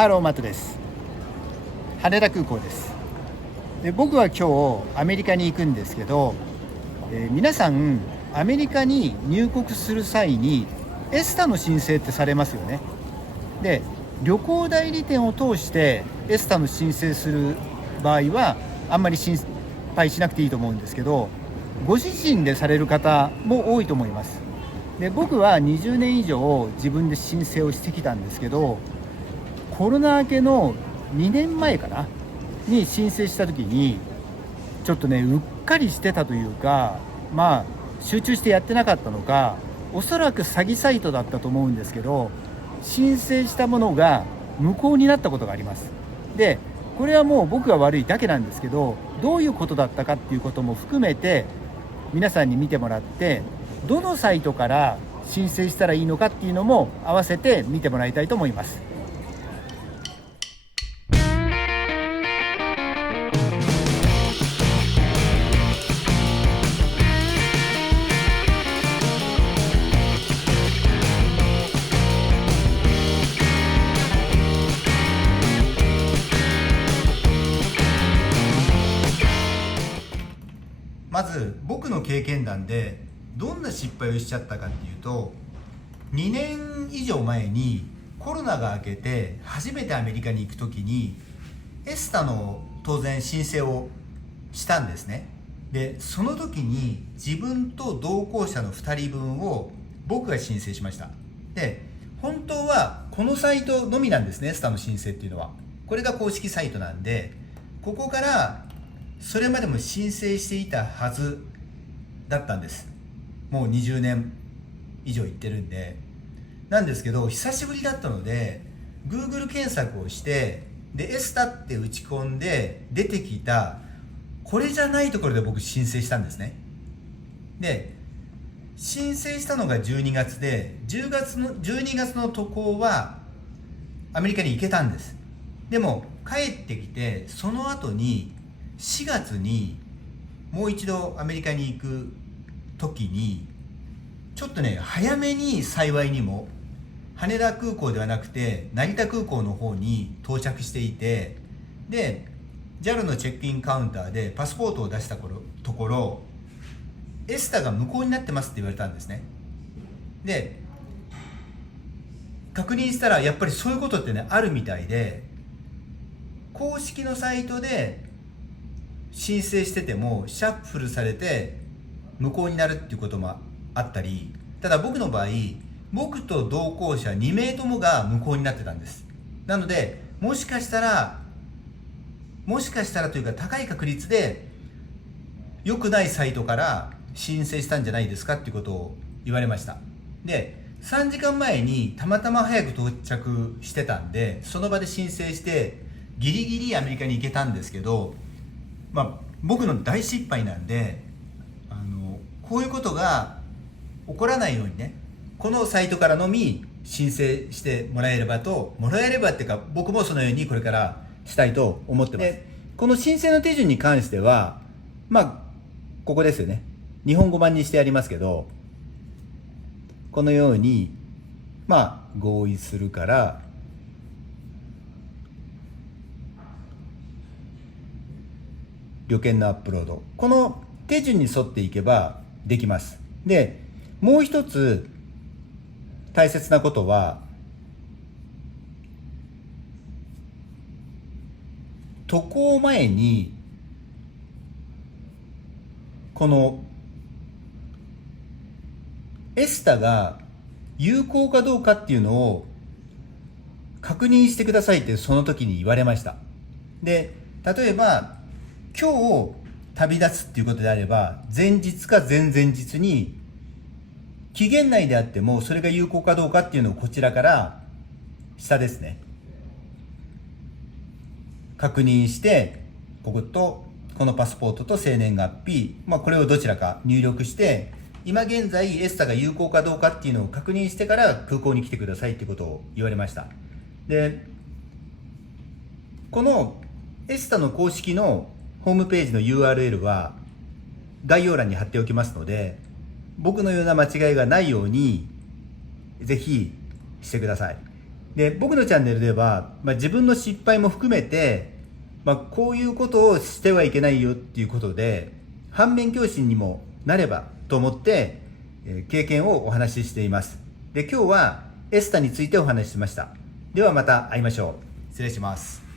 ハローマットです。羽田空港です。で、僕は今日アメリカに行くんですけど、皆さんアメリカに入国する際にエスタの申請ってされますよね。で、旅行代理店を通してエスタの申請する場合はあんまり心配しなくていいと思うんですけど、ご自身でされる方も多いと思います。で、僕は20年以上自分で申請をしてきたんですけど、コロナ明けの2年前かなに申請した時にちょっとね、うっかりしてたというか、集中してやってなかったのか、おそらく詐欺サイトだったと思うんですけど、申請したものが無効になったことがあります。で、これはもう僕が悪いだけなんですけど、どういうことだったかっていうことも含めて皆さんに見てもらって、どのサイトから申請したらいいのかっていうのも合わせて見てもらいたいと思います。まず僕の経験談でどんな失敗をしちゃったかっていうと、2年以上前にコロナが明けて初めてアメリカに行く時にエスタの当然申請をしたんですね。で、その時に自分と同行者の2人分を僕が申請しました。で、本当はこのサイトのみなんですね、エスタの申請っていうのは。これが公式サイトなんで、ここからそれまでも申請していたはずだったんです。もう20年以上行ってるんで。なんですけど、久しぶりだったので Google 検索をして、でエスタって打ち込んで出てきたこれじゃないところで僕申請したんですね。で、申請したのが12月で12月の渡航はアメリカに行けたんです。でも帰ってきてその後に4月にもう一度アメリカに行く時にちょっとね、早めに幸いにも羽田空港ではなくて成田空港の方に到着していて、で JAL のチェックインカウンターでパスポートを出したところエスタが無効になってますって言われたんですね。で、確認したらやっぱりそういうことってね、あるみたいで、公式のサイトで申請しててもシャッフルされて無効になるっていうこともあったり、ただ僕の場合僕と同行者2名ともが無効になってたんです。なのでもしかしたらというか高い確率で良くないサイトから申請したんじゃないですかっていうことを言われました。で、3時間前にたまたま早く到着してたんでその場で申請してギリギリアメリカに行けたんですけど、僕の大失敗なんで、こういうことが起こらないようにね、このサイトからのみ申請してもらえればっていうか、僕もそのようにこれからしたいと思ってます。で、この申請の手順に関してはここですよね、日本語版にしてありますけど、このように合意するから旅券のアップロード、この手順に沿っていけばできます。で、もう一つ大切なことは、渡航前にこのエスタが有効かどうかっていうのを確認してくださいってその時に言われました。で、例えば今日旅立つっていうことであれば、前日か前々日に期限内であってもそれが有効かどうかっていうのをこちらから下ですね、確認して、こことこのパスポートと生年月日、これをどちらか入力して、今現在エスタが有効かどうかっていうのを確認してから空港に来てくださいってことを言われました。で、このエスタの公式のホームページの URL は概要欄に貼っておきますので、僕のような間違いがないようにぜひしてください。で、僕のチャンネルでは、自分の失敗も含めて、こういうことをしてはいけないよっていうことで、反面教師にもなればと思って、経験をお話ししています。で、今日はエスタについてお話ししました。ではまた会いましょう。失礼します。